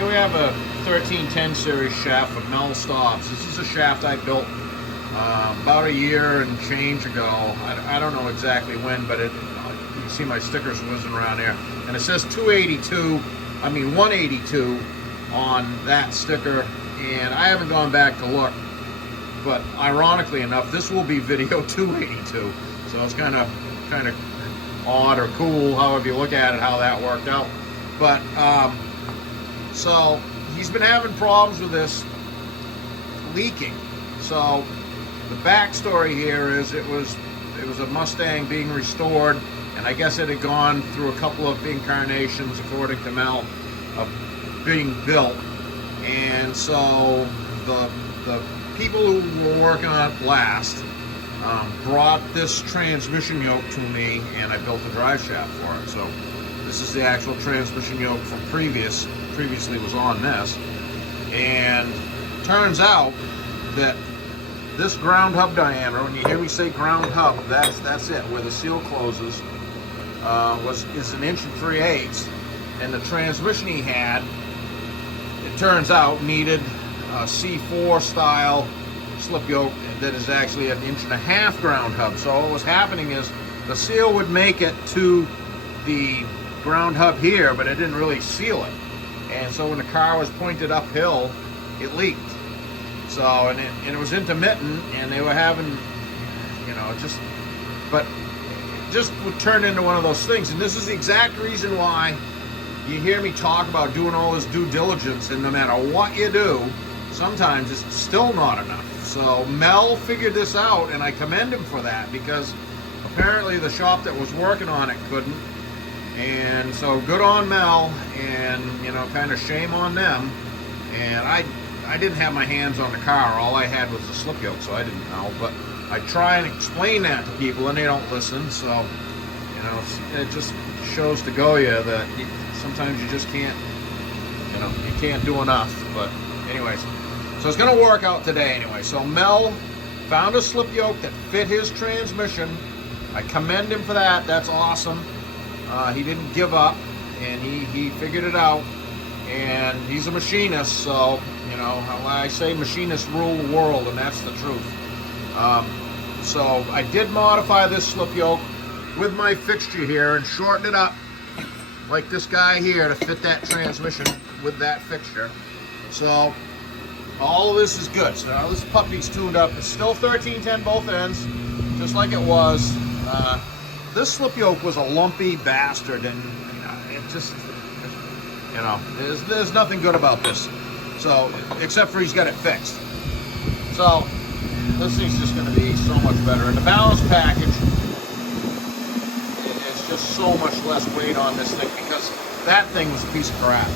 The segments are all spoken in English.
Here we have a 1310 series shaft for Mel Stobbs. This is a shaft I built about a year and change ago. I don't know exactly when, but you can see my stickers whizzing around there. And it says 182 on that sticker, and I haven't gone back to look. But ironically enough, this will be video 282. So it's kind of odd or cool, however you look at it, how that worked out. But so he's been having problems with this leaking. So the backstory here is it was a Mustang being restored, and I guess it had gone through a couple of incarnations, according to Mel, of being built. And so the people who were working on it last brought this transmission yoke to me, and I built a drive shaft for it. So this is the actual transmission yoke from previously was on this. And turns out that this ground hub diameter, when you hear me say ground hub, that's it, where the seal closes, is 1 3/8 inches. And the transmission he had, it turns out, needed a C4 style slip yoke that is actually 1.5 inches ground hub. So what was happening is the seal would make it to the ground hub here, but it didn't really seal it. And so when the car was pointed uphill, it leaked. So, and it was intermittent, and they were having, but it just would turn into one of those things. And this is the exact reason why you hear me talk about doing all this due diligence, and no matter what you do, sometimes it's still not enough. So Mel figured this out, and I commend him for that, because apparently the shop that was working on it couldn't. And so good on Mel, and kind of shame on them. And I didn't have my hands on the car. All I had was the slip yoke, so I didn't know. But I try and explain that to people, and they don't listen. So it just shows to Goya that sometimes you just can't, you can't do enough. But anyways, so it's going to work out today anyway. So Mel found a slip yoke that fit his transmission. I commend him for that. That's awesome. He didn't give up, and he figured it out. And he's a machinist, so I say machinists rule the world, and that's the truth. So I did modify this slip yoke with my fixture here and shorten it up like this guy here to fit that transmission with that fixture. So all of this is good. So now this puppy's tuned up. It's still 1310 both ends, just like it was. This slip yoke was a lumpy bastard, and it just, there's nothing good about this. So, except for he's got it fixed. So, this thing's just going to be so much better. And the balance package is just so much less weight on this thing, because that thing was a piece of crap.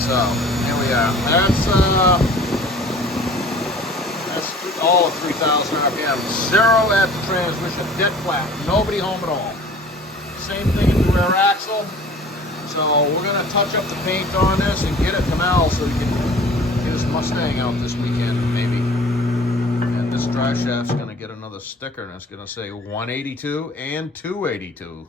So, here we are. That's all of 3,000 RPM. Zero at the transmission, dead flat, nobody home at all. Same thing in the rear axle. So we're going to touch up the paint on this and get it to Mel so he can get his Mustang out this weekend, maybe. And this drive shaft's going to get another sticker, and it's going to say 182 and 282.